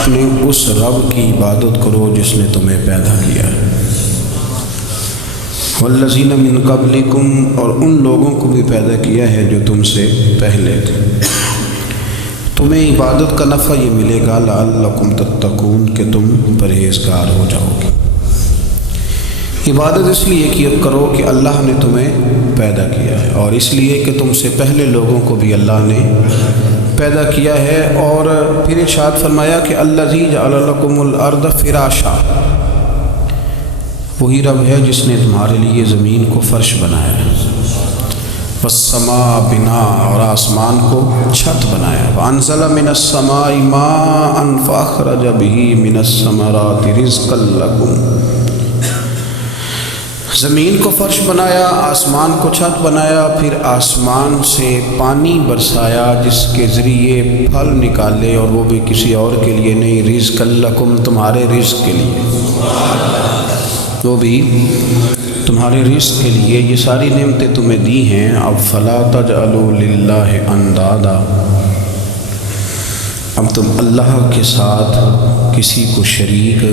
اپنے اس رب کی عبادت کرو جس نے تمہیں پیدا کیا ہے، والذین من قبلکم، اور ان لوگوں کو بھی پیدا کیا ہے جو تم سے پہلے تھے۔ تمہیں عبادت کا نفع یہ ملے گا لعلکم تتقون، کہ تم پرہیزگار ہو جاؤ گے۔ عبادت اس لیے کیا کرو کہ اللہ نے تمہیں پیدا کیا ہے، اور اس لیے کہ تم سے پہلے لوگوں کو بھی اللہ نے پیدا کیا ہے۔ اور پھر ارشاد فرمایا کہ الذی جعل لکم الارض فراشا، وہی رب ہے جس نے تمہارے لیے زمین کو فرش بنایا ہے، والسماء بناء، اور آسمان کو چھت بنایا، وانزل من السماء ماء فاخرج به من الثمرات رزقا لکم، زمین کو فرش بنایا، آسمان کو چھت بنایا، پھر آسمان سے پانی برسایا جس کے ذریعے پھل نکالے، اور وہ بھی کسی اور کے لیے نہیں، رزقا لکم، تمہارے رزق کے لیے، وہ بھی تمہارے رزق کے لیے۔ یہ ساری نعمتیں تمہیں دی ہیں، اب فلا تجعلوا للہ اندادا، اب تم اللہ کے ساتھ کسی کو شریک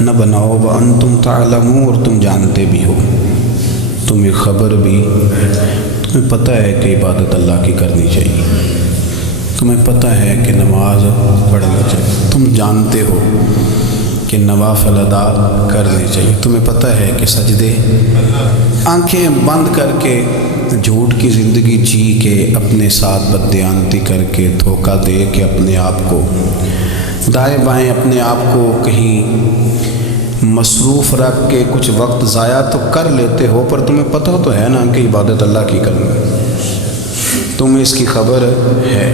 نہ بناؤ، وانتم تعلمون، اور تم جانتے بھی ہو، تمہیں خبر بھی، تمہیں پتہ ہے کہ عبادت اللہ کی کرنی چاہیے، تمہیں پتہ ہے کہ نماز پڑھنی چاہیے، تم جانتے ہو کہ نوافل ادا کرنے چاہیے، تمہیں پتہ ہے کہ سجدے آنکھیں بند کر کے جھوٹ کی زندگی جی کے، اپنے ساتھ بددیانتی کر کے، دھوکہ دے کے، اپنے آپ کو دائیں بائیں، اپنے آپ کو کہیں مصروف رکھ کے کچھ وقت ضائع تو کر لیتے ہو، پر تمہیں پتہ تو ہے نا کہ عبادت اللہ کی کرنی ہے، تمہیں اس کی خبر ہے۔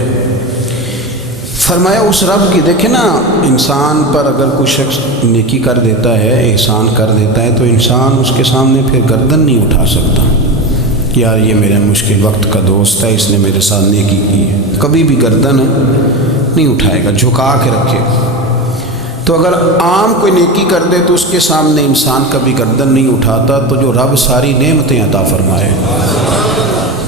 فرمایا اس رب کی، دیکھیں نا، انسان پر اگر کوئی شخص نیکی کر دیتا ہے، احسان کر دیتا ہے، تو انسان اس کے سامنے پھر گردن نہیں اٹھا سکتا، یار یہ میرے مشکل وقت کا دوست ہے، اس نے میرے ساتھ نیکی کی ہے، کبھی بھی گردن نہیں اٹھائے گا، جھکا کے رکھے گا۔ تو اگر عام کوئی نیکی کر دے تو اس کے سامنے انسان کبھی گردن نہیں اٹھاتا، تو جو رب ساری نعمتیں عطا فرمائے،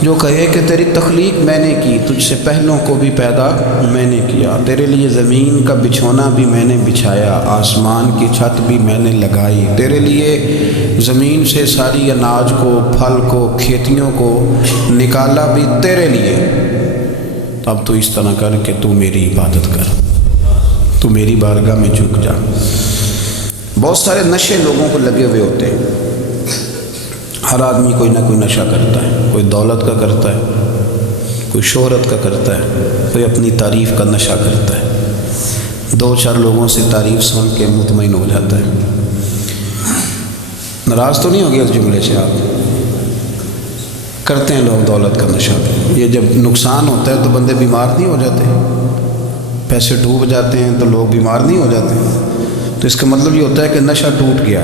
جو کہے کہ تیری تخلیق میں نے کی، تجھ سے پہلوں کو بھی پیدا میں نے کیا، تیرے لیے زمین کا بچھونا بھی میں نے بچھایا، آسمان کی چھت بھی میں نے لگائی، تیرے لیے زمین سے ساری اناج کو، پھل کو، کھیتیوں کو نکالا بھی تیرے لیے، اب تو اس طرح کر کہ تو میری عبادت کر، تو میری بارگاہ میں جھک جا۔ بہت سارے نشے لوگوں کو لگے ہوئے ہوتے ہیں، ہر آدمی کوئی نہ کوئی نشہ کرتا ہے، کوئی دولت کا کرتا ہے، کوئی شہرت کا کرتا ہے، کوئی اپنی تعریف کا نشہ کرتا ہے، دو چار لوگوں سے تعریف سن کے مطمئن ہو جاتا ہے۔ ناراض تو نہیں ہو گیا اس جملے سے؟ آپ کرتے ہیں لوگ دولت کا نشہ، یہ جب نقصان ہوتا ہے تو بندے بیمار نہیں ہو جاتے، پیسے ڈوب جاتے ہیں تو لوگ بیمار نہیں ہو جاتے، تو اس کا مطلب یہ ہوتا ہے کہ نشہ ٹوٹ گیا۔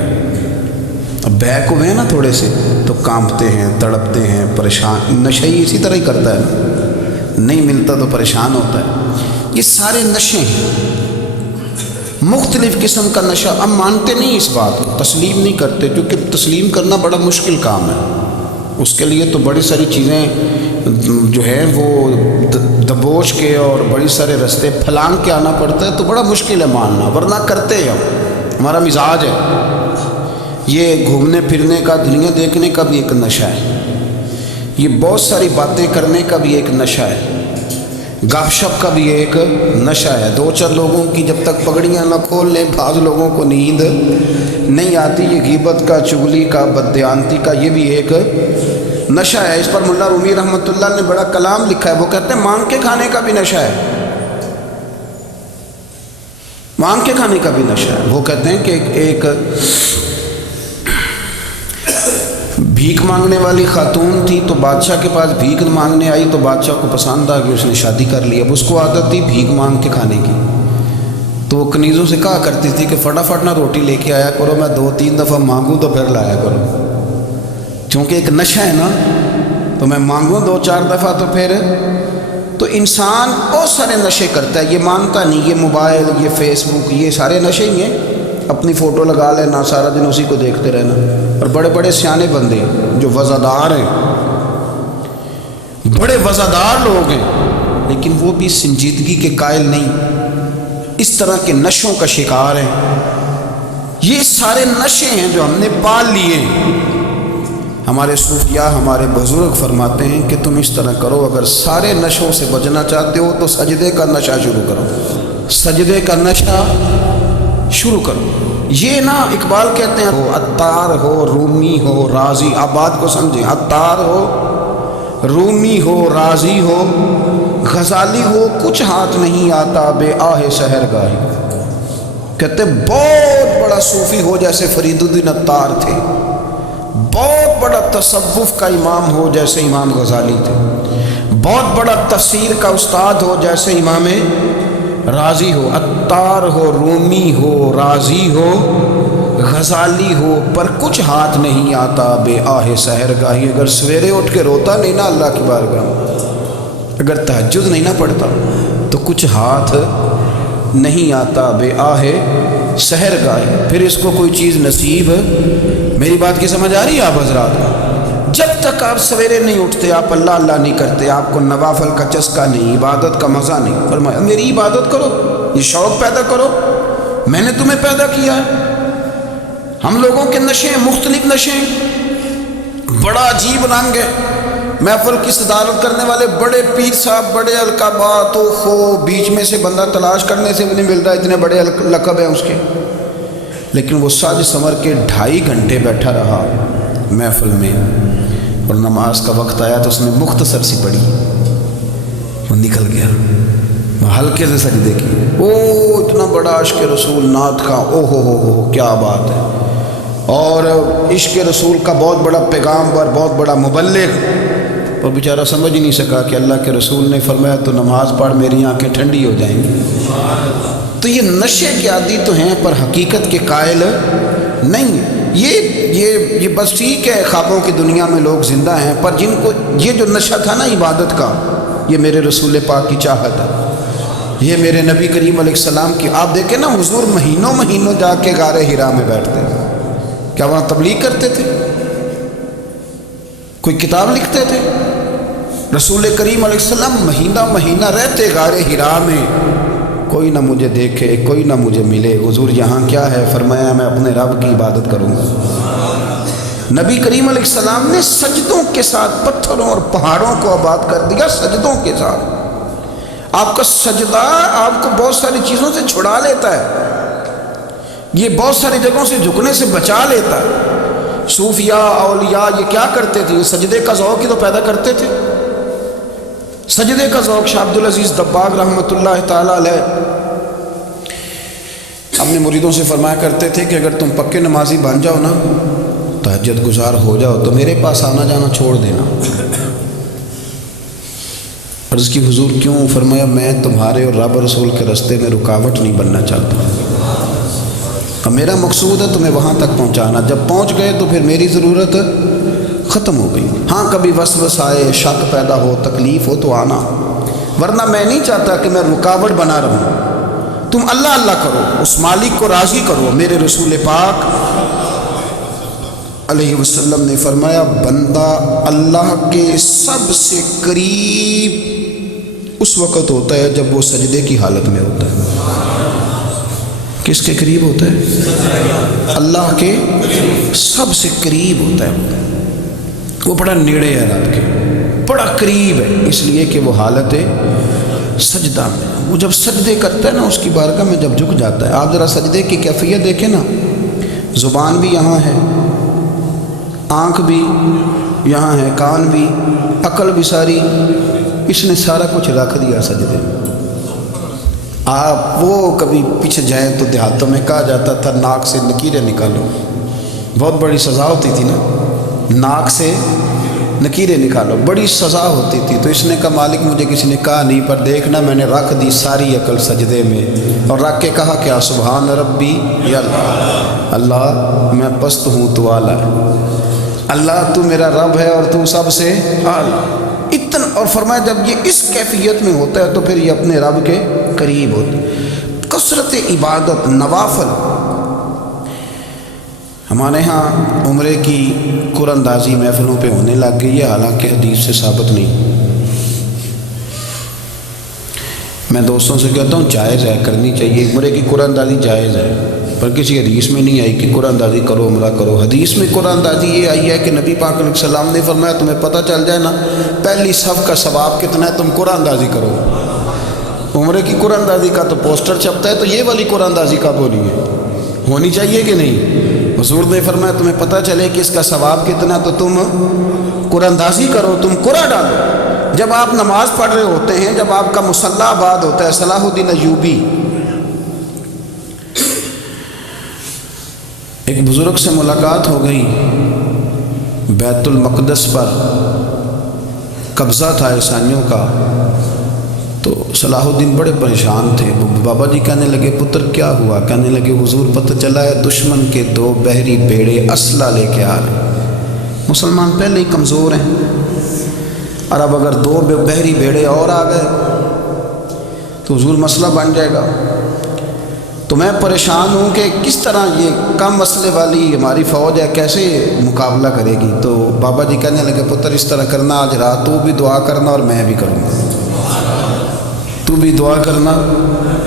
اب بیک ہوئے ہیں نا تھوڑے سے تو کانپتے ہیں، تڑپتے ہیں، پریشان، نشہ ہی اسی طرح ہی کرتا ہے، نہیں ملتا تو پریشان ہوتا ہے۔ یہ سارے نشے ہیں، مختلف قسم کا نشہ۔ ہم مانتے نہیں اس بات کو، تسلیم نہیں کرتے، کیونکہ تسلیم کرنا بڑا مشکل کام ہے، اس کے لیے تو بڑی ساری چیزیں جو ہیں وہ دبوچ کے اور بڑی سارے رستے پھلانگ کے آنا پڑتا ہے، تو بڑا مشکل ہے ماننا، ورنہ کرتے ہیں ہم، ہمارا مزاج ہے۔ یہ گھومنے پھرنے کا، دنیا دیکھنے کا بھی ایک نشہ ہے، یہ بہت ساری باتیں کرنے کا بھی ایک نشہ ہے، گپ شپ کا بھی ایک نشہ ہے۔ دو چار لوگوں کی جب تک پگڑیاں نہ کھول لیں، بعض لوگوں کو نیند نہیں آتی، یہ غیبت کا، چغلی کا، بددیانتی کا، یہ بھی ایک نشہ ہے۔ اس پر ملا رومی رحمۃ اللہ نے بڑا کلام لکھا ہے، وہ کہتے ہیں مانگ کے کھانے کا بھی نشہ ہے، مانگ کے کھانے کا بھی نشہ ہے۔ وہ کہتے ہیں کہ ایک بھیک مانگنے والی خاتون تھی، تو بادشاہ کے پاس بھیک مانگنے آئی، تو بادشاہ کو پسند آ گئی، اس نے شادی کر لی۔ اب اس کو عادت تھی بھیک مانگ کے کھانے کی، تو وہ کنیزوں سے کہا کرتی تھی کہ فٹافٹ نہ روٹی لے کے آیا کرو، میں 2-3 دفعہ مانگوں تو پھر لایا کرو، چونکہ ایک نشہ ہے نا، تو میں مانگوں 2-4 دفعہ تو پھر۔ تو انسان بہت سارے نشے کرتا ہے، یہ مانتا نہیں، یہ موبائل، یہ فیس بک، یہ سارے نشے ہی ہیں، اپنی فوٹو لگا لینا، سارا دن اسی کو دیکھتے رہنا۔ اور بڑے بڑے سیانے بندے جو وزادار ہیں، بڑے وزادار لوگ ہیں، لیکن وہ بھی سنجیدگی کے قائل نہیں، اس طرح کے نشوں کا شکار ہیں. یہ سارے نشے ہیں جو ہم نے پال لیے ہیں. ہمارے صوفیاء ہمارے بزرگ فرماتے ہیں کہ تم اس طرح کرو، اگر سارے نشوں سے بچنا چاہتے ہو تو سجدے کا نشہ شروع کرو، سجدے کا نشہ شروع کرو. یہ نا اقبال کہتے ہیں ہو عطار ہو رومی ہو رازی، آپ بات کو سمجھیں، عطار ہو رومی ہو رازی ہو غزالی ہو، کچھ ہاتھ نہیں آتا بے آہ سحر گاہی. کہتے بہت بڑا صوفی ہو جیسے فرید الدین عطار تھے، بہت بڑا تصوف کا امام ہو جیسے امام غزالی تھے، بہت بڑا تفسیر کا استاد ہو جیسے امام رازی ہو، عطار ہو رومی ہو رازی ہو غزالی ہو، پر کچھ ہاتھ نہیں آتا بے آہ سحر گاہی. اگر سویرے اٹھ کے روتا نہیں نا اللہ کی بارگاہ میں، اگر تہجد نہیں نہ پڑھتا تو کچھ ہاتھ نہیں آتا بے آہ سحر گاہی. پھر اس کو کوئی چیز نصیب، میری بات کی سمجھ آ رہی ہے آپ حضرات؟ جب تک آپ سویرے نہیں اٹھتے، آپ اللہ اللہ نہیں کرتے، آپ کو نوافل کا چسکا نہیں، عبادت کا مزہ نہیں. فرمایا میری عبادت کرو، یہ شوق پیدا کرو، میں نے تمہیں پیدا کیا ہے. ہم لوگوں کے نشے مختلف نشے، بڑا عجیب رنگ ہے. محفل کی صدارت کرنے والے بڑے پیر صاحب، بڑے القابات و بیچ میں سے بندہ تلاش کرنے سے بھی نہیں مل رہا، اتنے بڑے لقب ہیں اس کے. لیکن وہ ساج سنور کے 2.5 گھنٹے بیٹھا رہا محفل میں، اور نماز کا وقت آیا تو اس نے مختصر سی پڑھی، وہ نکل گیا. وہ ہلکے سے سجدے کی. او اتنا بڑا عشق رسول نعت کا، او ہو کیا بات ہے. اور عشق رسول کا بہت بڑا پیغام اور بہت بڑا مبلغ، اور بیچارہ سمجھ ہی نہیں سکا کہ اللہ کے رسول نے فرمایا تو نماز پڑھ میری آنکھیں ٹھنڈی ہو جائیں گی. تو یہ نشے کے عادی تو ہیں پر حقیقت کے قائل نہیں. یہ بس ٹھیک ہے خوابوں کی دنیا میں لوگ زندہ ہیں، پر جن کو یہ جو نشہ تھا نا عبادت کا، یہ میرے رسول پاک کی چاہت ہے، یہ میرے نبی کریم علیہ السلام کی. آپ دیکھیں نا حضور مہینوں جا کے غار حرا میں بیٹھتے ہیں. کیا وہاں تبلیغ کرتے تھے؟ کوئی کتاب لکھتے تھے؟ رسول کریم علیہ السلام مہینہ رہتے غار حرا میں. کوئی نہ مجھے دیکھے، کوئی نہ مجھے ملے. حضور یہاں کیا ہے؟ فرمایا میں اپنے رب کی عبادت کروں گا. نبی کریم علیہ السلام نے سجدوں کے ساتھ پتھروں اور پہاڑوں کو آباد کر دیا، سجدوں کے ساتھ. آپ کا سجدہ آپ کو بہت ساری چیزوں سے چھڑا لیتا ہے، یہ بہت ساری جگہوں سے جھکنے سے بچا لیتا ہے. صوفیاء اولیاء یہ کیا کرتے تھے؟ یہ سجدے کا ذوق ہی تو پیدا کرتے تھے. سجدے کا ذوق. شاہ عبد العزیز دباغ رحمۃ اللہ تعالیٰ علیہ اپنے مریدوں سے فرمایا کرتے تھے کہ اگر تم پکے نمازی بن جاؤ نا، تہجد گزار ہو جاؤ، تو میرے پاس آنا جانا چھوڑ دینا. عرض کی حضور کیوں؟ فرمایا میں تمہارے اور رب رسول کے راستے میں رکاوٹ نہیں بننا چاہتا. اب میرا مقصود ہے تمہیں وہاں تک پہنچانا. جب پہنچ گئے تو پھر میری ضرورت ختم ہو گئی. ہاں کبھی وسوسہ آئے، شک پیدا ہو، تکلیف ہو تو آنا، ورنہ میں نہیں چاہتا کہ میں رکاوٹ بنا رہوں. تم اللہ اللہ کرو، اس مالک کو راضی کرو. میرے رسول پاک علیہ وسلم نے فرمایا بندہ اللہ کے سب سے قریب اس وقت ہوتا ہے جب وہ سجدے کی حالت میں ہوتا ہے. کس کے قریب ہوتا ہے؟ اللہ کے سب سے قریب ہوتا ہے. وہ بڑا نیڑے ہے رات کے، بڑا قریب ہے، اس لیے کہ وہ حالت سجدہ میں. وہ جب سجدے کرتا ہے نا اس کی بارگاہ میں جب جھک جاتا ہے. آپ ذرا سجدے کی کیفیت دیکھیں نا، زبان بھی یہاں ہے، آنکھ بھی یہاں ہے، کان بھی، عقل بھی ساری، اس نے سارا کچھ رکھ دیا سجدے میں. آپ وہ کبھی پیچھے جائیں تو دیہاتوں میں کہا جاتا تھا ناک سے نکیریں نکالو. بہت بڑی سزا ہوتی تھی نا، ناک سے نکیریں نکالو، بڑی سزا ہوتی تھی. تو اس نے کہا مالک مجھے کسی نے کہا نہیں، پر دیکھنا میں نے رکھ دی ساری عقل سجدے میں، اور رکھ کے کہا کیا؟ سبحان ربی یا اللہ، اللہ میں پست ہوں تو اعلیٰ ہے، اللہ تو میرا رب ہے اور تو سب سے اعلیٰ. اتنا. اور فرمایا جب یہ اس کیفیت میں ہوتا ہے تو پھر یہ اپنے رب کے قریب ہوتا ہے. کثرت عبادت، نوافل. ہمارے ہاں عمرے کی قرآن اندازی محفلوں پہ ہونے لگ گئی ہے، حالانکہ حدیث سے ثابت نہیں. میں دوستوں سے کہتا ہوں جائز ہے، کرنی چاہیے، عمرے کی قرآن اندازی جائز ہے، پر کسی حدیث میں نہیں آئی کہ قرآن اندازی کرو عمرہ کرو۔ حدیث میں قرآن اندازی یہ آئی ہے کہ نبی پاک علیہ السلام نے فرمایا تمہیں پتہ چل جائے نا پہلی صف کا ثواب کتنا ہے، تم قرآن اندازی کرو۔ عمرے کی قرآن اندازی کا تو پوسٹر چھپتا ہے، تو یہ والی قرآن اندازی کب ہونی ہے؟ ہونی چاہیے کہ نہیں؟ حضور نے فرمایا تمہیں پتہ چلے کہ اس کا ثواب کتنا تو تم قرآن اندازی کرو، تم قرآن ڈالو۔ جب آپ نماز پڑھ رہے ہوتے ہیں، جب آپ کا مصلی آباد ہوتا ہے، صلاح الدین ایوبی ایک بزرگ سے ملاقات ہو گئی، بیت المقدس پر قبضہ تھا عیسائیوں کا، تو صلاح الدین بڑے پریشان تھے۔ بابا جی کہنے لگے پتر کیا ہوا؟ کہنے لگے حضور پتہ چلا ہے دشمن کے 2 بحری بیڑے اسلحہ لے کے آ رہے، مسلمان پہلے ہی کمزور ہیں، اور اب اگر 2 بحری بیڑے اور آ گئے تو حضور مسئلہ بن جائے گا۔ تو میں پریشان ہوں کہ کس طرح یہ کم مسئلے والی ہماری فوج ہے کیسے مقابلہ کرے گی۔ تو بابا جی کہنے لگے پتر اس طرح کرنا، آج رات تو بھی دعا کرنا اور میں بھی کروں گا، تو بھی دعا کرنا،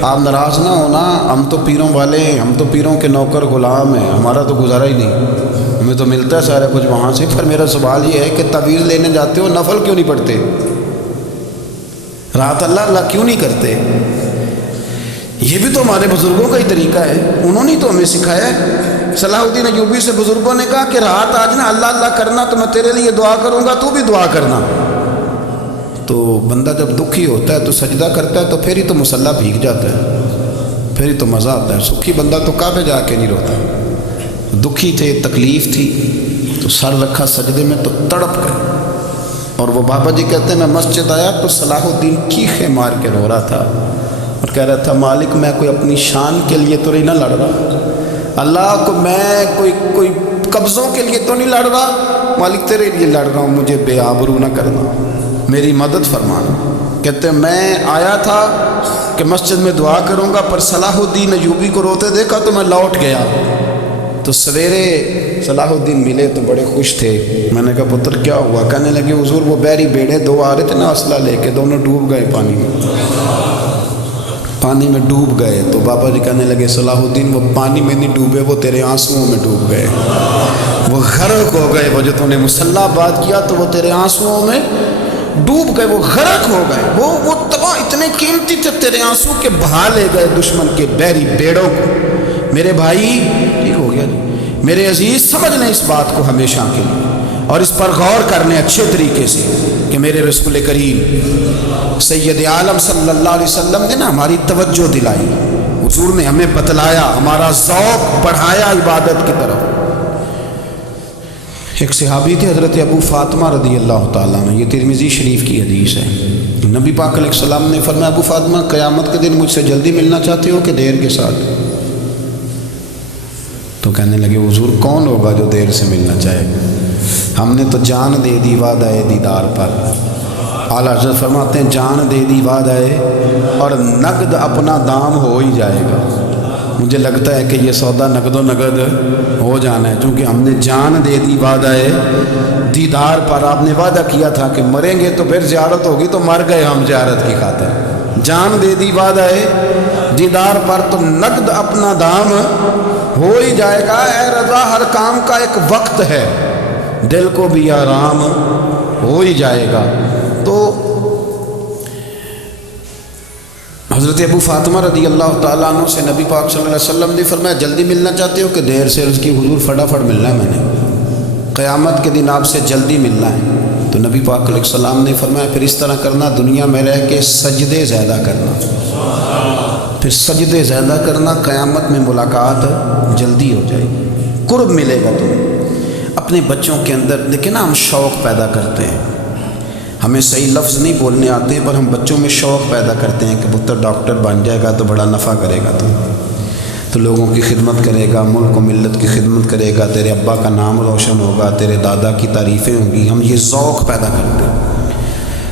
آپ ناراض نہ ہونا، ہم تو پیروں والے ہیں، ہم تو پیروں کے نوکر غلام ہیں، ہمارا تو گزارا ہی نہیں، ہمیں تو ملتا ہے سارا کچھ وہاں سے۔ پھر میرا سوال یہ ہے کہ تعویذ لینے جاتے ہو نفل کیوں نہیں پڑھتے؟ رات اللہ کیوں نہیں کرتے؟ یہ بھی تو ہمارے بزرگوں کا ہی طریقہ ہے، انہوں نے تو ہمیں سکھایا ہے۔ صلاح الدین ایوبی سے بزرگوں نے کہا کہ رات آج نا اللہ کرنا، تو میں تیرے لیے دعا کروں گا، تو بھی دعا کرنا۔ تو بندہ جب دکھی ہوتا ہے تو سجدہ کرتا ہے، تو پھر ہی تو مصلی بھیگ جاتا ہے، پھر ہی تو مزہ آتا ہے۔ سکھی بندہ تو کعبے جا کے نہیں روتا، دکھی تھے، تکلیف تھی، تو سر رکھا سجدے میں تو تڑپ گئے۔ اور وہ بابا جی کہتے ہیں میں مسجد آیا تو صلاح الدین چیخیں مار کے رو رہا تھا اور کہہ رہا تھا مالک میں کوئی اپنی شان کے لیے تو نہیں نہ لڑ رہا، اللہ کو میں کوئی قبضوں کے لیے تو نہیں لڑ رہا، مالک تیرے لیے لڑ رہا ہوں، مجھے بے آبرو نہ کرنا، میری مدد فرمانا۔ کہتے ہیں میں آیا تھا کہ مسجد میں دعا کروں گا، پر صلاح الدین ایوبی کو روتے دیکھا تو میں لوٹ گیا۔ تو سویرے صلاح الدین ملے تو بڑے خوش تھے۔ میں نے کہا پتر کیا ہوا؟ کہنے لگے حضور وہ بحری بیڑے 2 آ رہے تھے نا اسلحہ لے کے، دونوں ڈوب گئے پانی میں ڈوب گئے۔ تو بابا جی کہنے لگے صلاح الدین وہ پانی میں نہیں ڈوبے، وہ تیرے آنسوؤں میں ڈوب گئے، وہ غرق ہو گئے، وہ جو تو نے مصلی آباد کیا تو وہ تیرے آنسوؤں میں ڈوب گئے، وہ غرق ہو گئے، وہ تباہ اتنے قیمتی تھے، تیرے آنسو کے بہا لے گئے دشمن کے بحری بیڑوں کو۔ میرے بھائی ٹھیک ہو گیا جی، میرے عزیز سمجھ لیں اس بات کو ہمیشہ کے لیے، اور اس پر غور کرنے اچھے طریقے سے کہ میرے رسول کریم سید عالم صلی اللہ علیہ وسلم نے نا ہماری توجہ دلائی، حضور نے ہمیں بتلایا، ہمارا ذوق بڑھایا عبادت کی طرف۔ ایک صحابی تھے حضرت ابو فاطمہ رضی اللہ تعالیٰ عنہ، یہ ترمذی شریف کی حدیث ہے۔ نبی پاک علیہ السلام نے فرمایا ابو فاطمہ قیامت کے دن مجھ سے جلدی ملنا چاہتے ہو کہ دیر کے ساتھ؟ تو کہنے لگے حضور کون ہوگا جو دیر سے ملنا چاہے گا، ہم نے تو جان دے دی وعدہ دیدار پر۔ اعلیٰ حضرت فرماتے ہیں جان دے دی وعدہ اور نقد اپنا دام ہو ہی جائے گا۔ مجھے لگتا ہے کہ یہ سودا نقد و نقد ہو جانا ہے، چونکہ ہم نے جان دے دی وعدہ دیدار پر۔ آپ نے وعدہ کیا تھا کہ مریں گے تو پھر زیارت ہوگی، تو مر گئے ہم زیارت کی خاطر۔ جان دے دی وعدہ دیدار پر، تو نقد اپنا دام ہو ہی جائے گا۔ اے رضا ہر کام کا ایک وقت ہے، دل کو بھی آرام ہو ہی جائے گا۔ تو حضرت ابو فاطمہ رضی اللہ تعالیٰ عنہ سے نبی پاک صلی اللہ علیہ وسلم نے فرمایا جلدی ملنا چاہتے ہو کہ دیر سے؟ عرض کی حضور فٹافٹ ملنا ہے، میں نے قیامت کے دن آپ سے جلدی ملنا ہے۔ تو نبی پاک علیہ السلام نے فرمایا پھر اس طرح کرنا، دنیا میں رہ کے سجدے زیادہ کرنا، پھر سجدے زیادہ کرنا، قیامت میں ملاقات جلدی ہو جائے گی، قرب ملے گا تمہیں۔ اپنے بچوں کے اندر دیکھیں نا، ہم شوق پیدا کرتے ہیں، ہمیں صحیح لفظ نہیں بولنے آتے پر ہم بچوں میں شوق پیدا کرتے ہیں کہ پتر ڈاکٹر بن جائے گا تو بڑا نفع کرے گا، تو لوگوں کی خدمت کرے گا، ملک و ملت کی خدمت کرے گا، تیرے ابا کا نام روشن ہوگا، تیرے دادا کی تعریفیں ہوں گی۔ ہم یہ ذوق پیدا کرتے ہیں،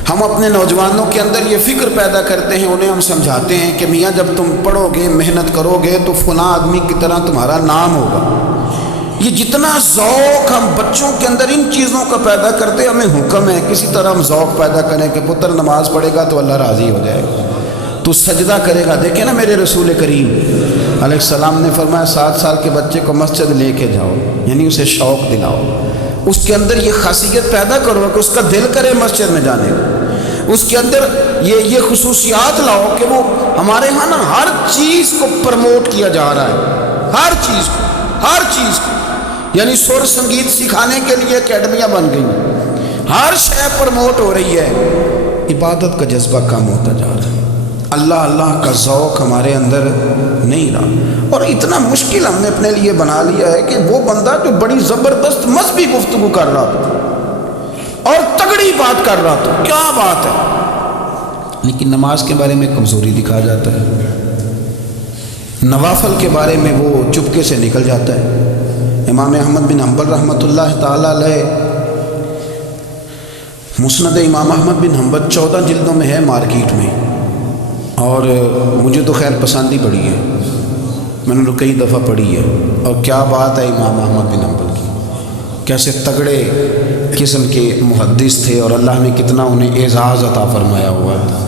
ہم اپنے نوجوانوں کے اندر یہ فکر پیدا کرتے ہیں، انہیں ہم سمجھاتے ہیں کہ میاں جب تم پڑھو گے، محنت کرو گے تو فلاں آدمی کی طرح تمہارا نام ہوگا۔ یہ جتنا ذوق ہم بچوں کے اندر ان چیزوں کا پیدا کرتے، ہمیں حکم ہے کسی طرح ہم ذوق پیدا کریں کہ پتر نماز پڑھے گا تو اللہ راضی ہو جائے گا، تو سجدہ کرے گا. دیکھیں نا میرے رسول کریم علیہ السلام نے فرمایا 7 سال کے بچے کو مسجد لے کے جاؤ، یعنی اسے شوق دلاؤ، اس کے اندر یہ خاصیت پیدا کرو کہ اس کا دل کرے مسجد میں جانے کا، اس کے اندر یہ خصوصیات لاؤ کہ وہ ہمارے ہاں نا ہر چیز کو پروموٹ کیا جا رہا ہے، ہر چیز کو یعنی سر سنگیت سکھانے کے لیے اکیڈمیاں بن گئی، ہر شے پروموٹ ہو رہی ہے. عبادت کا جذبہ کم ہوتا جا رہا ہے، اللہ کا ذوق ہمارے اندر نہیں رہا. اور اتنا مشکل ہم نے اپنے لیے بنا لیا ہے کہ وہ بندہ جو بڑی زبردست مذہبی گفتگو کر رہا تھا اور تگڑی بات کر رہا تھا، کیا بات ہے، لیکن نماز کے بارے میں کمزوری دکھا جاتا ہے، نوافل کے بارے میں وہ چپکے سے نکل جاتا ہے. امام احمد بن حنبل رحمۃ اللہ تعالیٰ علیہ، مسند امام احمد بن حنبل 14 جلدوں میں ہے مارکیٹ میں، اور مجھے تو خیر پسند ہی پڑی ہے، میں نے تو کئی دفعہ پڑھی ہے. اور کیا بات ہے امام احمد بن حنبل کی، کیسے تگڑے قسم کے محدث تھے اور اللہ نے کتنا انہیں اعزاز عطا فرمایا ہوا تھا.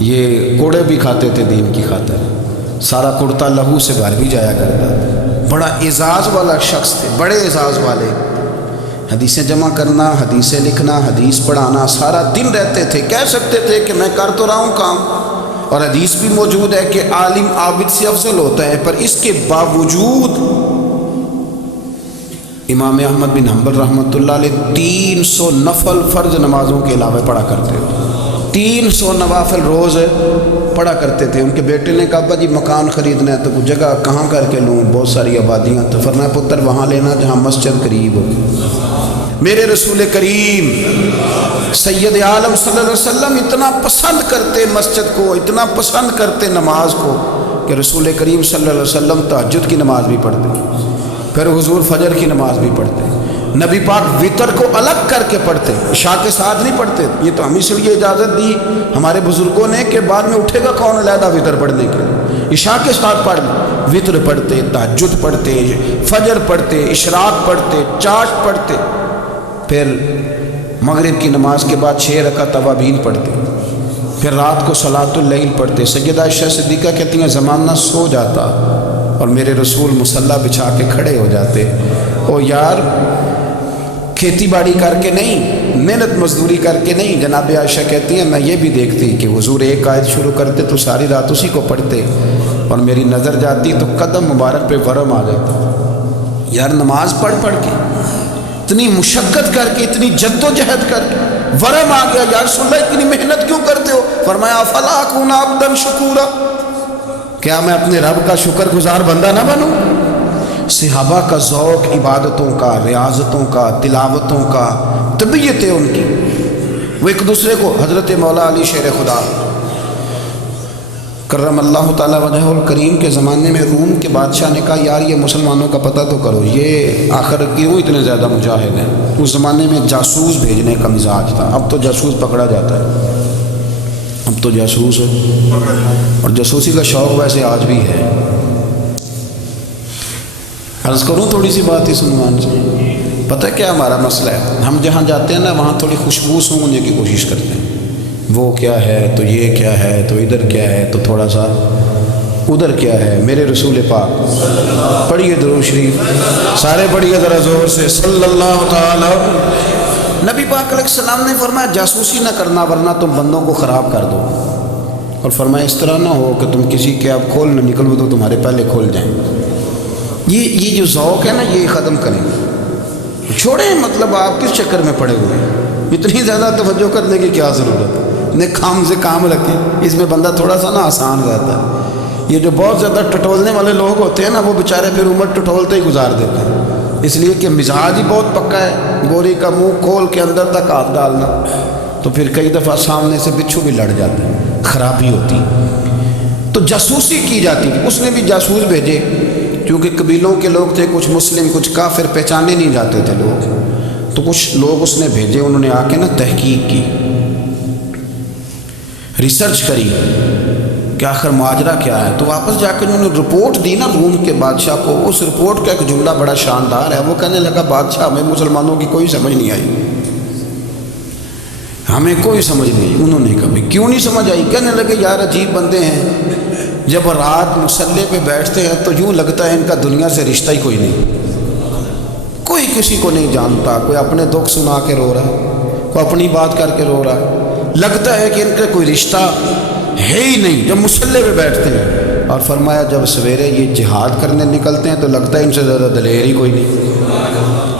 یہ کوڑے بھی کھاتے تھے دین کی خاطر، سارا کرتا لہو سے بھر بھی جایا کرتا تھا. بڑا اعزاز والا شخص تھے، بڑے اعزاز والے. حدیثیں جمع کرنا، حدیثیں لکھنا، حدیث پڑھانا، سارا دن رہتے تھے. کہہ سکتے تھے کہ میں کر تو رہا ہوں کام، اور حدیث بھی موجود ہے کہ عالم عابد سے افضل ہوتا ہے، پر اس کے باوجود امام احمد بن حنبل رحمۃ اللہ علیہ 300 نفل فرض نمازوں کے علاوہ پڑھا کرتے تھے. 300 نوافل روز پڑھا کرتے تھے. ان کے بیٹے نے کہا ابا جی مکان خریدنا ہے تو کوئی جگہ کہاں کر کے لوں، بہت ساری آبادیاں. تو فرمایا پتر وہاں لینا جہاں مسجد قریب ہو. میرے رسول کریم سید عالم صلی اللہ علیہ وسلم اتنا پسند کرتے مسجد کو، اتنا پسند کرتے نماز کو، کہ رسول کریم صلی اللہ علیہ وسلم تہجد کی نماز بھی پڑھتے، پھر حضور فجر کی نماز بھی پڑھتے. نبی پاک وتر کو الگ کر کے پڑھتے، عشاء کے ساتھ نہیں پڑھتے. یہ تو ہم اس لیے اجازت دی ہمارے بزرگوں نے کہ بعد میں اٹھے گا کون علیحدہ وتر پڑھنے کے. عشاء کے ساتھ پڑھ وتر پڑھتے، تہجد پڑھتے، فجر پڑھتے، اشراق پڑھتے، چاش پڑھتے، پھر مغرب کی نماز کے بعد 6 رکعت اوابین پڑھتے، پھر رات کو صلاۃ اللیل پڑھتے. سیدہ عائشہ صدیقہ کہتی ہیں زمانہ سو جاتا اور میرے رسول مصلی بچھا کے کھڑے ہو جاتے. او یار کھیتی باڑی کر کے نہیں، محنت مزدوری کر کے نہیں. جناب عائشہ کہتی ہیں میں یہ بھی دیکھتی کہ حضور ایک آیت شروع کرتے تو ساری رات اسی کو پڑھتے، اور میری نظر جاتی تو قدم مبارک پہ ورم آ جاتا. یار نماز پڑھ کے اتنی مشقت کر کے، اتنی جد و جہد کر کے ورم آ گیا. یا رسول اللہ اتنی محنت کیوں کرتے ہو؟ فرمایا افلا اکون عبدا شکورا، کیا میں اپنے رب کا شکر گزار بندہ نہ بنوں؟ صحابہ کا ذوق عبادتوں کا، ریاضتوں کا، تلاوتوں کا، طبیعت ہے ان کی. وہ ایک دوسرے کو، حضرت مولا علی شیر خدا کرم اللہ تعالیٰ وجہہ الکریم کے زمانے میں روم کے بادشاہ نے کہا یار یہ مسلمانوں کا پتہ تو کرو، یہ آخر کیوں اتنے زیادہ مجاہد ہیں. اس زمانے میں جاسوس بھیجنے کا مزاج تھا، اب تو جاسوس پکڑا جاتا ہے، اب تو جاسوس ہے، اور جاسوسی کا شوق ویسے آج بھی ہے. عرض کروں تھوڑی سی بات اس عنوان سے. پتہ کیا ہمارا مسئلہ ہے، ہم جہاں جاتے ہیں نا وہاں تھوڑی خوشبو سونگنے کی کوشش کرتے ہیں. وہ کیا ہے تو یہ کیا ہے تو ادھر کیا ہے تو تھوڑا سا ادھر کیا ہے. میرے رسول پاک پڑھیے درود شریف، سارے پڑھیے ذرا زور سے صلی اللہ تعالی. نبی پاک علیہ السلام نے فرمایا جاسوسی نہ کرنا ورنہ تم بندوں کو خراب کر دو. اور فرمایا اس طرح نہ ہو کہ تم کسی کے آپ کھول نہ نکلو تو تمہارے پہلے کھول جائیں. یہ جو ذوق ہے نا یہ ختم کریں، چھوڑیں. مطلب آپ کس چکر میں پڑے ہوئے ہیں، اتنی زیادہ توجہ کرنے کی کیا ضرورت ہے. نے کام سے کام رکھیں، اس میں بندہ تھوڑا سا نا آسان رہتا ہے. یہ جو بہت زیادہ ٹٹولنے والے لوگ ہوتے ہیں نا وہ بیچارے پھر عمر ٹٹولتے ہی گزار دیتے ہیں، اس لیے کہ مزاج ہی بہت پکا ہے. گوری کا منہ کھول کے اندر تک ہاتھ ڈالنا، تو پھر کئی دفعہ سامنے سے بچھو بھی لڑ جاتے ہیں، خرابی ہوتی. تو جاسوسی کی جاتی تھی. اس نے بھی جاسوس بھیجے کیونکہ قبیلوں کے لوگ تھے، کچھ مسلم کچھ کافر، پہچانے نہیں جاتے تھے لوگ. تو کچھ لوگ اس نے بھیجے، انہوں نے آ کے نا تحقیق کی، ریسرچ کری کہ آخر ماجرا کیا ہے. تو واپس جا کے انہوں نے رپورٹ دی نا روم کے بادشاہ کو. اس رپورٹ کا ایک جملہ بڑا شاندار ہے. وہ کہنے لگا بادشاہ ہمیں مسلمانوں کی کوئی سمجھ نہیں آئی، ہمیں کوئی سمجھ نہیں آئی۔ انہوں نے کبھی کیوں نہیں سمجھ آئی؟ کہنے لگے یار عجیب بندے ہیں، جب رات مصلی پہ بیٹھتے ہیں تو یوں لگتا ہے ان کا دنیا سے رشتہ ہی کوئی نہیں، کوئی کسی کو نہیں جانتا، کوئی اپنے دکھ سنا کے رو رہا ہے، کوئی اپنی بات کر کے رو رہا ہے، لگتا ہے کہ ان کا کوئی رشتہ ہے ہی نہیں جب مصلی پہ بیٹھتے ہیں۔ اور فرمایا جب سویرے یہ جہاد کرنے نکلتے ہیں تو لگتا ہے ان سے زیادہ دلیر ہی کوئی نہیں۔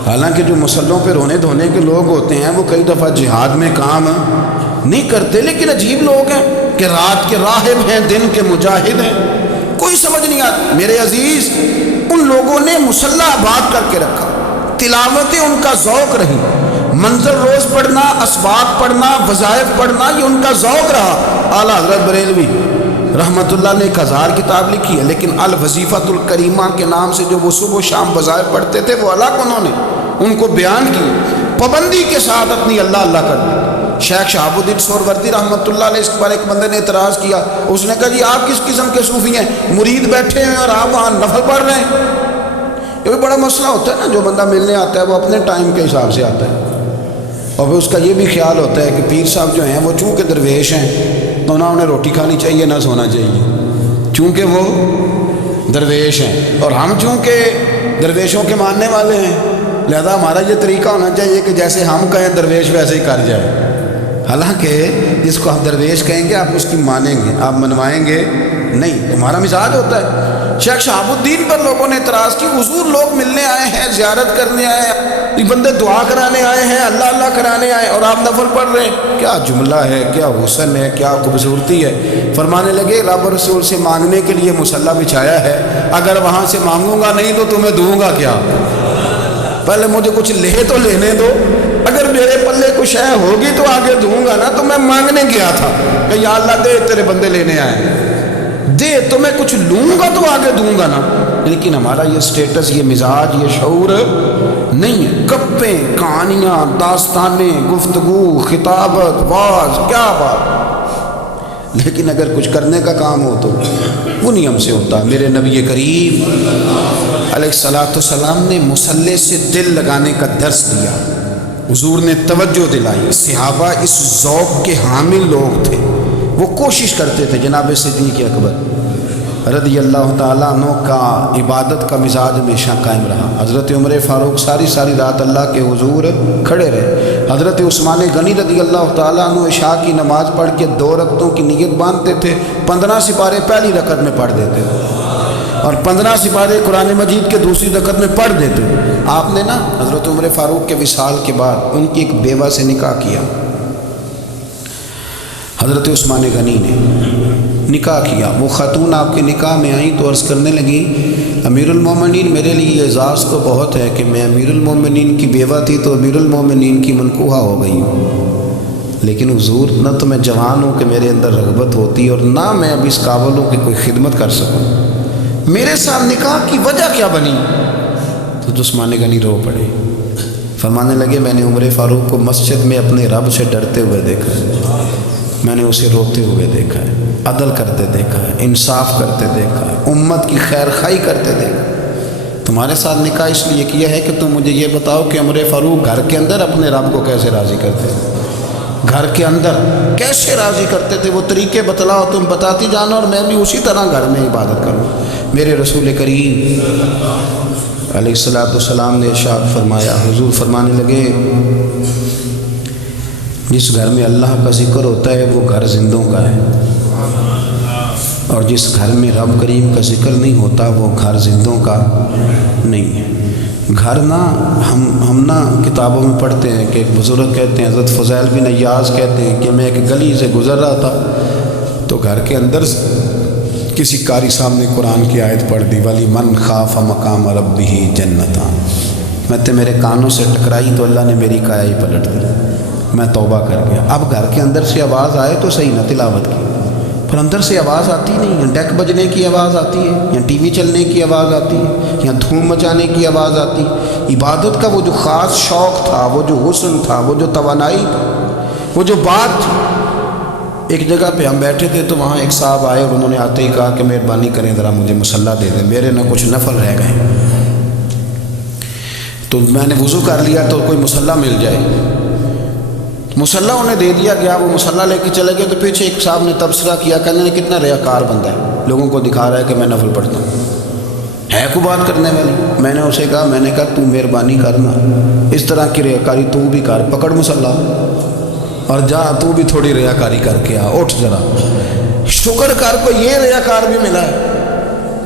حالانکہ جو مصلوں پہ رونے دھونے کے لوگ ہوتے ہیں وہ کئی دفعہ جہاد میں کام نہیں کرتے، لیکن عجیب لوگ ہیں کہ رات کے راہب ہیں، دن کے مجاہد ہیں، کوئی سمجھ نہیں آتا۔ میرے عزیز، ان لوگوں نے مصلی آباد کر کے رکھا، تلاوتیں ان کا ذوق رہی، منظر روز پڑھنا، اسباق پڑھنا، وظائف پڑھنا، یہ ان کا ذوق رہا۔ اعلیٰ حضرت بریلوی رحمۃ اللہ نے 1000 کتاب لکھی ہے، لیکن الوظیفۃ الکریمہ کے نام سے جو وہ صبح و شام وظائف پڑھتے تھے وہ الگ انہوں نے ان کو بیان کی، پابندی کے ساتھ اپنی اللہ اللہ کر دی۔ شیخ شہاب الدین سہروردی رحمۃ اللہ علیہ، اس پر ایک بندے نے اعتراض کیا، اس نے کہا جی آپ کس قسم کے صوفی ہیں، مرید بیٹھے ہیں اور آپ وہاں نفل پڑھ رہے ہیں؟ یہ بھی بڑا مسئلہ ہوتا ہے نا، جو بندہ ملنے آتا ہے وہ اپنے ٹائم کے حساب سے آتا ہے، اور پھر اس کا یہ بھی خیال ہوتا ہے کہ پیر صاحب جو ہیں وہ چونکہ درویش ہیں تو نہ انہیں روٹی کھانی چاہیے نہ سونا چاہیے، چونکہ وہ درویش ہیں، اور ہم چونکہ درویشوں کے ماننے والے ہیں لہذا ہمارا یہ طریقہ ہونا چاہیے کہ جیسے ہم کہیں درویش ویسے ہی کر جائے۔ حالانکہ جس کو ہم درویش کہیں گے آپ اس کی مانیں گے، آپ منوائیں گے نہیں، تمہارا مزاج ہوتا ہے۔ شیخ شہاب الدین پر لوگوں نے اعتراض کی، حضور لوگ ملنے آئے ہیں، زیارت کرنے آئے ہیں، یہ بندے دعا کرانے آئے ہیں، اللہ اللہ کرانے آئے اور آپ نفل پڑھ رہے ہیں، کیا جملہ ہے، کیا حسن ہے، کیا خوبصورتی ہے۔ فرمانے لگے رب رسول سے مانگنے کے لیے مصلی بچھایا ہے، اگر وہاں سے مانگوں گا نہیں تو تمہیں دوں گا کیا؟ پہلے مجھے کچھ لے تو لینے دو، اگر میرے پلے کچھ ہے ہوگی تو آگے دوں گا نا، تو میں مانگنے گیا تھا کہ یا اللہ دے تیرے بندے لینے آئے، دے تو میں کچھ لوں گا تو آگے دوں گا نا، لیکن ہمارا یہ سٹیٹس، یہ مزاج، یہ شعور نہیں ہے۔ گپیں، کہانیاں، داستانیں، گفتگو، خطابت، واز، کیا بات، لیکن اگر کچھ کرنے کا کام ہو تو وہ نہیں ہم سے ہوتا۔ میرے نبی کریم علیہ الصلوۃ والسلام نے مصلی سے دل لگانے کا درس دیا، حضور نے توجہ دلائی، صحابہ اس ذوق کے حامل لوگ تھے، وہ کوشش کرتے تھے۔ جناب صدیق اکبر رضی اللہ تعالیٰ عنہ کا عبادت کا مزاج ہمیشہ قائم رہا۔ حضرت عمر فاروق ساری رات اللہ کے حضور کھڑے رہے۔ حضرت عثمان غنی رضی اللہ تعالیٰ عنہ عشاء کی نماز پڑھ کے 2 رکعتوں کی نیت باندھتے تھے، 15 سپارے پہلی رکعت میں پڑھ دیتے تھے اور 15 سپارے قرآن مجید کے دوسری رکعت میں پڑھ دیتے۔ آپ نے نا حضرت عمر فاروق کے وصال کے بعد ان کی ایک بیوہ سے نکاح کیا، حضرت عثمان غنی نے نکاح کیا۔ وہ خاتون آپ کے نکاح میں آئیں تو عرض کرنے لگی امیر المومنین میرے لیے اعزاز تو بہت ہے کہ میں امیر المومنین کی بیوہ تھی تو امیر المومنین کی منکوحہ ہو گئی ہوں، لیکن حضور نہ تو میں جوان ہوں کہ میرے اندر رغبت ہوتی اور نہ میں اب اس قابل ہوں کہ کوئی خدمت کر سکوں، میرے ساتھ نکاح کی وجہ کیا بنی؟ تو عثمان غنی رو پڑے، فرمانے لگے میں نے عمر فاروق کو مسجد میں اپنے رب سے ڈرتے ہوئے دیکھا ہے، میں نے اسے روتے ہوئے دیکھا ہے، عدل کرتے دیکھا ہے، انصاف کرتے دیکھا ہے، امت کی خیر خواہی کرتے دیکھا ہے۔ تمہارے ساتھ نکاح اس لیے کیا ہے کہ تم مجھے یہ بتاؤ کہ عمر فاروق گھر کے اندر اپنے رب کو کیسے راضی کرتے تھے، گھر کے اندر کیسے راضی کرتے تھے، وہ طریقے بتلاؤ، تم بتاتی جانا اور میں بھی اسی طرح گھر میں عبادت کروں۔ میرے رسول کریم علیہ الصلوۃ والسلام نے ارشاد فرمایا، حضور فرمانے لگے جس گھر میں اللہ کا ذکر ہوتا ہے وہ گھر زندوں کا ہے، اور جس گھر میں رب کریم کا ذکر نہیں ہوتا وہ گھر زندوں کا نہیں ہے۔ گھر نا ہم نا کتابوں میں پڑھتے ہیں کہ ایک بزرگ کہتے ہیں، حضرت فضیل بن ایاز کہتے ہیں کہ میں ایک گلی سے گزر رہا تھا تو گھر کے اندر کسی قاری صاحب نے قرآن کی آیت پڑھ دی، ولی من خاف مقام ربہ جنتان، میں تو میرے کانوں سے ٹکرائی تو اللہ نے میری کایا ہی پلٹ دی، میں توبہ کر گیا۔ اب گھر کے اندر سے آواز آئے تو صحیح نہ تلاوت کی، پر اندر سے آواز آتی نہیں ہے، ڈیک بجنے کی آواز آتی ہے یا ٹی وی چلنے کی آواز آتی ہے یا دھوم مچانے کی آواز آتی ہے۔ عبادت کا وہ جو خاص شوق تھا، وہ جو حسن تھا، وہ جو توانائی تھی، وہ جو بات تھی۔ ایک جگہ پہ ہم بیٹھے تھے تو وہاں ایک صاحب آئے اور انہوں نے آتے ہی کہا کہ مہربانی کریں ذرا مجھے مصلی دے دیں، میرے نہ کچھ نفل رہ گئے، تو میں نے وضو کر لیا تو کوئی مصلی مل جائے۔ مصلی انہیں دے دیا گیا، وہ مصلی لے کے چلے گئے، تو پیچھے ایک صاحب نے تبصرہ کیا، کہنے نے کتنا ریاکار بندہ ہے، لوگوں کو دکھا رہا ہے کہ میں نفل پڑھتا ہوں، ہے کو بات کرنے والی۔ میں نے اسے کہا، میں نے کہا تو مہربانی کرنا، اس طرح کی ریاکاری تو بھی کر، پکڑ مصلی اور جا تو بھی تھوڑی ریاکاری کر کے آ، اٹھ ذرا، شکر کر کو یہ ریاکار بھی ملا ہے،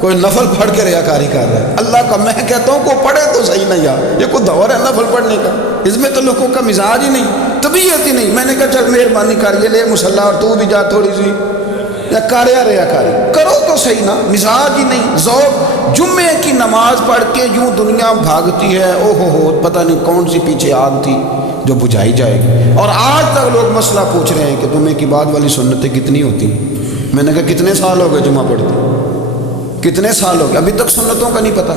کوئی نفل پڑھ کے ریاکاری کر رہا ہے۔ اللہ کا میں کہتا ہوں کو پڑھے تو صحیح نہیں یار، یہ کوئی دور ہے نفل پڑھنے کا؟ اس میں تو لوگوں کا مزاج ہی نہیں، طبیعت ہی نہیں۔ میں نے کہا چل مہربانی کر، یہ لے مصلی اور تو بھی جا تھوڑی سی، یا کر یا ریاکاری کرو تو صحیح نا، مزاج ہی نہیں، ذوق۔ جمعے کی نماز پڑھ کے یوں دنیا بھاگتی ہے، او ہو پتہ نہیں کون سی پیچھے آگ تھی جو بجھائی جائے گی، اور آج تک لوگ مسئلہ پوچھ رہے ہیں کہ جمعے کی بعد والی سنتیں کتنی ہوتی ہیں۔ میں نے کہا کتنے سال ہو گئے جمعہ پڑھتے، کتنے سال ہو گئے، ابھی تک سنتوں کا نہیں پتہ،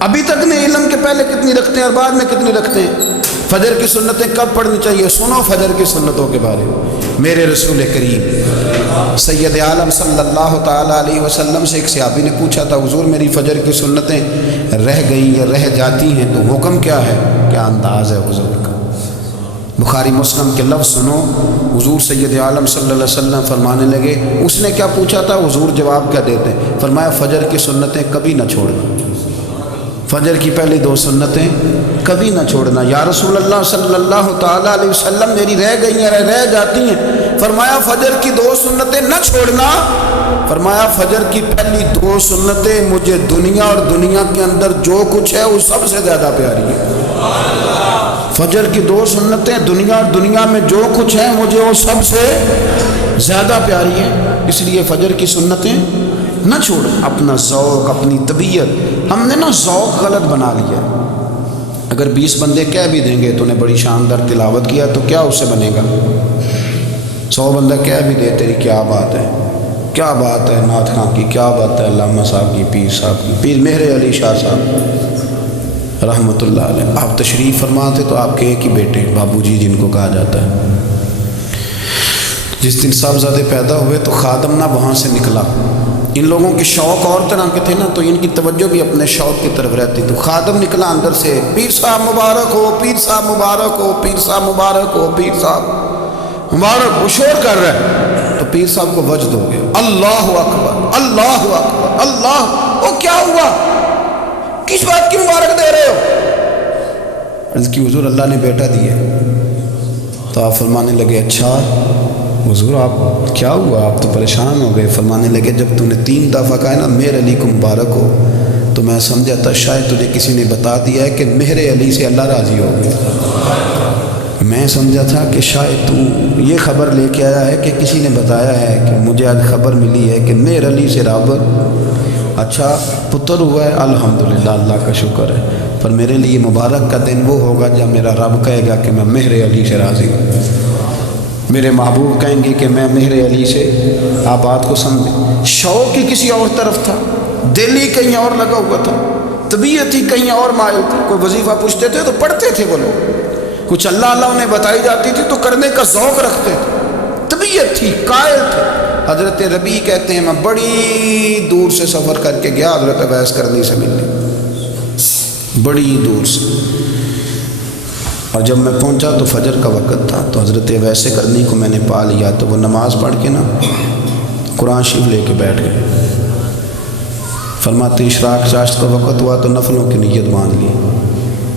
ابھی تک نہیں علم کے پہلے کتنی رکھتے ہیں اور بعد میں کتنی رکھتے ہیں۔ فجر کی سنتیں کب پڑھنی چاہیے؟ سنو فجر کی سنتوں کے بارے میں۔ میرے رسول کریم سید عالم صلی اللہ تعالیٰ علیہ وسلم سے ایک صحابی نے پوچھا تھا، حضور میری فجر کی سنتیں رہ گئیں یا رہ جاتی ہیں تو حکم کیا ہے؟ کیا انداز ہے حضور کا؟ بخاری مسلم کے لفظ سنو، حضور سید عالم صلی اللہ علیہ وسلم فرمانے لگے، اس نے کیا پوچھا تھا؟ حضور جواب کیا دیتے؟ فرمایا فجر کی سنتیں کبھی نہ چھوڑنا، فجر کی پہلی 2 سنتیں کبھی نہ چھوڑنا۔ یا رسول اللہ صلی اللہ تعالیٰ علیہ وسلم میری رہ گئی ہیں، رہ جاتی ہیں۔ فرمایا فجر کی 2 سنتیں نہ چھوڑنا، فرمایا فجر کی پہلی 2 سنتیں مجھے دنیا اور دنیا کے اندر جو کچھ ہے وہ سب سے زیادہ پیاری ہے۔ فجر کی 2 سنتیں دنیا اور دنیا میں جو کچھ ہے مجھے وہ سب سے زیادہ پیاری ہے، اس لیے فجر کی سنتیں نہ چھوڑ۔ اپنا ذوق، اپنی طبیعت، ہم نے نا ذوق غلط بنا لیا۔ اگر 20 بندے کہہ بھی دیں گے تو نے بڑی شاندار تلاوت کیا تو کیا اس سے بنے گا؟ 100 بندہ کہہ بھی دے تیری کیا بات ہے، کیا بات ہے نعت خاں کی، کیا بات ہے علامہ صاحب کی، پیر صاحب کی، پیر مہر علی شاہ صاحب رحمۃ اللہ علیہ۔ آپ تشریف فرما تھے تو آپ کے ایک ہی بیٹے بابو جی جن کو کہا جاتا ہے، جس دن صاحبزادے پیدا ہوئے تو خادم نہ وہاں سے نکلا۔ ان لوگوں کے شوق اور طرح کے تھے نا، تو ان کی توجہ بھی اپنے شوق کی طرف رہتی، تو خادم نکلا اندر سے، پیر صاحب مبارک ہو، پیر صاحب مبارک ہو، پیر صاحب مبارک ہو، پیر صاحب مبارک ہو، شور کر رہا ہے۔ تو پیر صاحب کو وجد ہو گیا، اللہ اکبر اللہ اکبر اللہ، وہ کیا ہوا، کس بات کی مبارک دے رہے ہو؟ عرض کی حضور اللہ نے بیٹا دیا۔ تو آپ فرمانے لگے اچھا حضور آپ کیا ہوا، آپ تو پریشان ہو گئے۔ فرمانے لگے جب تو نے 3 دفعہ کہا نا مہر علی کو مبارک ہو، تو میں سمجھا تھا شاید تجھے کسی نے بتا دیا ہے کہ مہر علی سے اللہ راضی ہو گیا۔ میں سمجھا تھا کہ شاید تو یہ خبر لے کے آیا ہے کہ کسی نے بتایا ہے کہ مجھے آج خبر ملی ہے کہ مہر علی سے رب اچھا پتر ہوا ہے، الحمدللہ اللہ کا شکر ہے، پر میرے لیے مبارک کا دن وہ ہوگا جب میرا رب کہے گا کہ میں مہر علی سے راضی ہوں، میرے محبوب کہیں گے کہ میں مہر علی سے۔ آپ بات کو سمجھیں، شوق ہی کسی اور طرف تھا، دل ہی کہیں اور لگا ہوا تھا، طبیعت ہی کہیں اور مائل تھی۔ کوئی وظیفہ پوچھتے تھے تو پڑھتے تھے وہ لوگ، کچھ اللہ اللہ انہیں بتائی جاتی تھی تو کرنے کا ذوق رکھتے تھے، طبیعت تھی، قائل تھے۔ حضرت ربیع کہتے ہیں میں بڑی دور سے سفر کر کے گیا حضرت اویس کرنی سے ملنے، بڑی دور سے، اور جب میں پہنچا تو فجر کا وقت تھا، تو حضرت اویس کرنی کو میں نے پا لیا، تو وہ نماز پڑھ کے نا قرآن شریف لے کے بیٹھ گئے۔ فرماتے اشراق چاشت کا وقت ہوا تو نفلوں کی نیت باندھ لی۔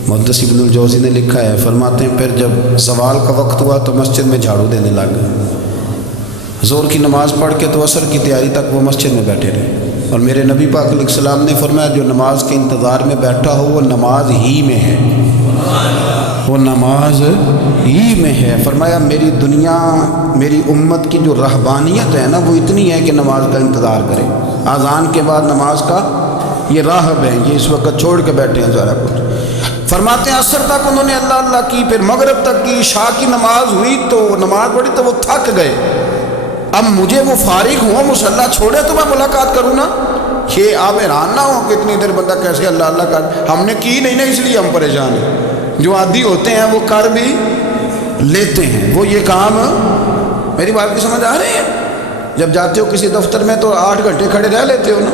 محدث ابن الجوزی نے لکھا ہے، فرماتے ہیں پھر جب زوال کا وقت ہوا تو مسجد میں جھاڑو دینے لگ گئے۔ ظہر کی نماز پڑھ کے تو عصر کی تیاری تک وہ مسجد میں بیٹھے رہے، اور میرے نبی پاک علیہ السلام نے فرمایا جو نماز کے انتظار میں بیٹھا ہو وہ نماز ہی میں ہے، وہ نماز ہی میں ہے۔ فرمایا میری دنیا میری امت کی جو رہبانیت ہے نا وہ اتنی ہے کہ نماز کا انتظار کرے، اذان کے بعد نماز کا یہ راہب ہے، یہ اس وقت چھوڑ کے بیٹھے ہیں سارا کچھ۔ فرماتے ہیں عصر تک انہوں نے اللہ اللہ کی، پھر مغرب تک کی، عشاء کی نماز ہوئی تو نماز پڑھی تو وہ تھک گئے۔ اب مجھے وہ فارغ ہوں مصلی چھوڑے تو میں ملاقات کروں نا، یہ آپ حیران نہ ہو کہ اتنی دیر بندہ کیسے اللہ اللہ کر، ہم نے کی نہیں نا اس لیے ہم پریشان ہیں۔ جو عادی ہوتے ہیں وہ کر بھی لیتے ہیں، وہ یہ کام، میری بات کی سمجھ آ رہی ہے؟ جب جاتے ہو کسی دفتر میں تو 8 گھنٹے کھڑے رہ لیتے ہو نا،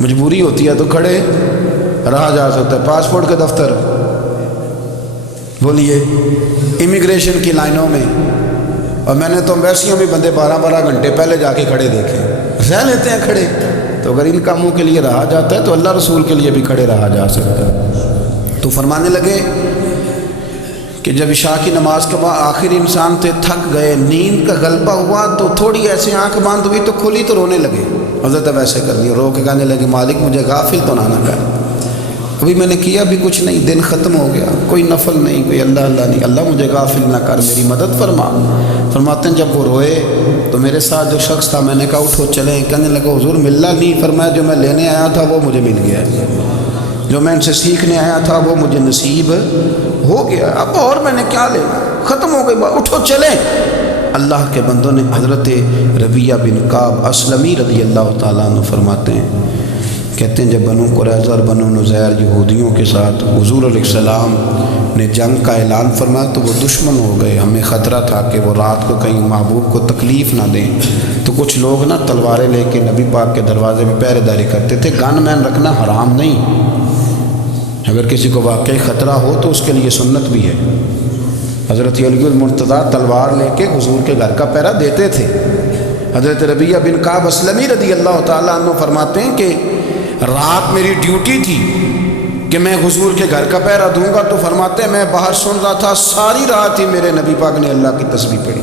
مجبوری ہوتی ہے تو کھڑے رہا جا سکتا ہے۔ پاسپورٹ کے دفتر بولیے امیگریشن کی لائنوں میں، اور میں نے تو ایمبیسیوں میں بندے 12 گھنٹے پہلے جا کے کھڑے دیکھے، رہ لیتے ہیں کھڑے۔ تو اگر ان کاموں کے لیے رہا جاتا ہے تو اللہ رسول کے لیے بھی کھڑے رہا جا سکتا ہے۔ تو فرمانے لگے کہ جب عشاء کی نماز کے بعد آخر انسان تھے، تھک گئے، نیند کا غلبہ ہوا، تو تھوڑی ایسے آنکھ بند ہوئی تو کھلی تو رونے لگے۔ حضرت ویسے کر دی، رو کے کہنے لگے مالک مجھے غافل تو نہ کر، ابھی میں نے کیا بھی کچھ نہیں، دن ختم ہو گیا، کوئی نفل نہیں، کوئی اللہ اللہ نہیں، اللہ مجھے غافل نہ کر، میری مدد فرما۔ فرماتے ہیں جب وہ روئے تو میرے ساتھ جو شخص تھا، میں نے کہا اٹھو چلیں، کہنے لگا حضور ملنا نہیں۔ فرمایا جو میں لینے آیا تھا وہ مجھے مل گیا، جو میں ان سے سیکھنے آیا تھا وہ مجھے نصیب ہو گیا، اب اور میں نے کیا لینا، ختم ہو گئی، اٹھو چلیں۔ اللہ کے بندوں نے حضرت ربیہ بن کعب اسلمی رضی اللہ تعالیٰ عنہ فرماتے ہیں، کہتے ہیں جب بنو قریظہ اور بنو نذیر یہودیوں کے ساتھ حضور علیہ السلام نے جنگ کا اعلان فرمایا تو وہ دشمن ہو گئے، ہمیں خطرہ تھا کہ وہ رات کو کہیں محبوب کو تکلیف نہ دیں، تو کچھ لوگ نا تلواریں لے کے نبی پاک کے دروازے میں پہرے داری کرتے تھے۔ گن مین رکھنا حرام نہیں، اگر کسی کو واقعی خطرہ ہو تو اس کے لیے سنت بھی ہے۔ حضرت علی المرتضیٰ تلوار لے کے حضور کے گھر کا پہرا دیتے تھے۔ حضرت ربیہ بن کعب اسلمی رضی اللہ تعالیٰ عنہ فرماتے ہیں کہ رات میری ڈیوٹی تھی کہ میں حضور کے گھر کا پہرا دوں گا، تو فرماتے ہیں میں باہر سن رہا تھا، ساری رات ہی میرے نبی پاک نے اللہ کی تسبیح پڑھی،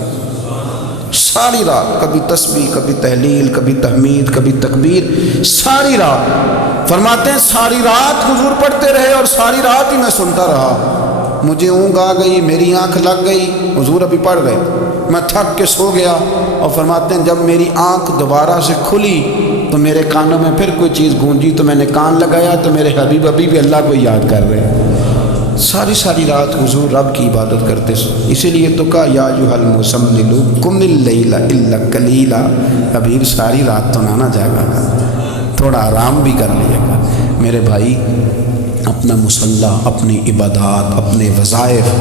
ساری رات، کبھی تسبیح، کبھی تحلیل، کبھی تحمید، کبھی تکبیر، ساری رات۔ فرماتے ہیں ساری رات حضور پڑھتے رہے اور ساری رات ہی میں سنتا رہا، مجھے اونگ آ گئی، میری آنکھ لگ گئی، حضور ابھی پڑھ گئے، میں تھک کے سو گیا۔ اور فرماتے ہیں جب میری آنکھ دوبارہ سے کھلی تو میرے کانوں میں پھر کوئی چیز گونجی، تو میں نے کان لگایا تو میرے حبیب ابھی بھی اللہ کو یاد کر رہے ہیں۔ ساری رات حضور رب کی عبادت کرتے، اسی لیے تو کہا یا ایھا المزمل قم اللیل الا قلیلا، حبیب ساری رات تو نہ جاگا گا، تھوڑا آرام بھی کر لیا گا۔ میرے بھائی اپنا مصلح، اپنی عبادات، اپنے وظائف،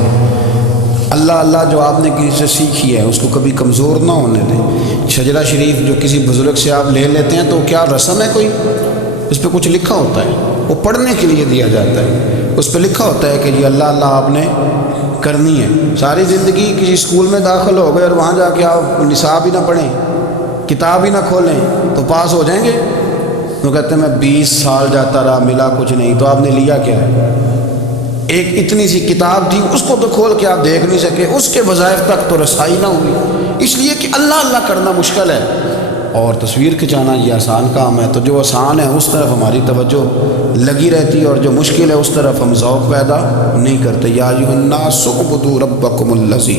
اللہ اللہ جو آپ نے کسی سے سیکھی ہے اس کو کبھی کمزور نہ ہونے دیں۔ شجرہ شریف جو کسی بزرگ سے آپ لے لیتے ہیں تو کیا رسم ہے کوئی؟ اس پہ کچھ لکھا ہوتا ہے، وہ پڑھنے کے لیے دیا جاتا ہے، اس پہ لکھا ہوتا ہے کہ جی اللہ اللہ آپ نے کرنی ہے۔ ساری زندگی کسی اسکول میں داخل ہو گئے اور وہاں جا کے آپ نصاب ہی نہ پڑھیں، کتاب ہی نہ کھولیں تو پاس ہو جائیں گے؟ تو کہتے ہیں میں 20 سال جاتا رہا ملا کچھ نہیں، تو آپ نے لیا کیا ہے؟ ایک اتنی سی کتاب تھی، اس کو تو کھول کے آپ دیکھ نہیں سکے، اس کے وظائف تک تو رسائی نہ ہوئی، اس لیے کہ اللہ اللہ کرنا مشکل ہے اور تصویر کھنچانا یہ آسان کام ہے۔ تو جو آسان ہے اس طرف ہماری توجہ لگی رہتی ہے اور جو مشکل ہے اس طرف ہم ذوق پیدا نہیں کرتے۔ یا ایھا الناس اعبدوا ربکم الذی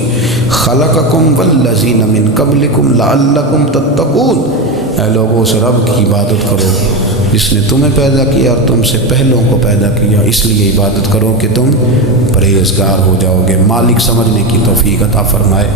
خلقکم والذین من قبلکم لعلکم تتقون، اے لوگوں اس رب کی عبادت کرو جس نے تمہیں پیدا کیا اور تم سے پہلوں کو پیدا کیا، اس لیے عبادت کرو کہ تم پرہیزگار ہو جاؤ گے۔ مالک سمجھنے کی توفیق عطا فرمائے۔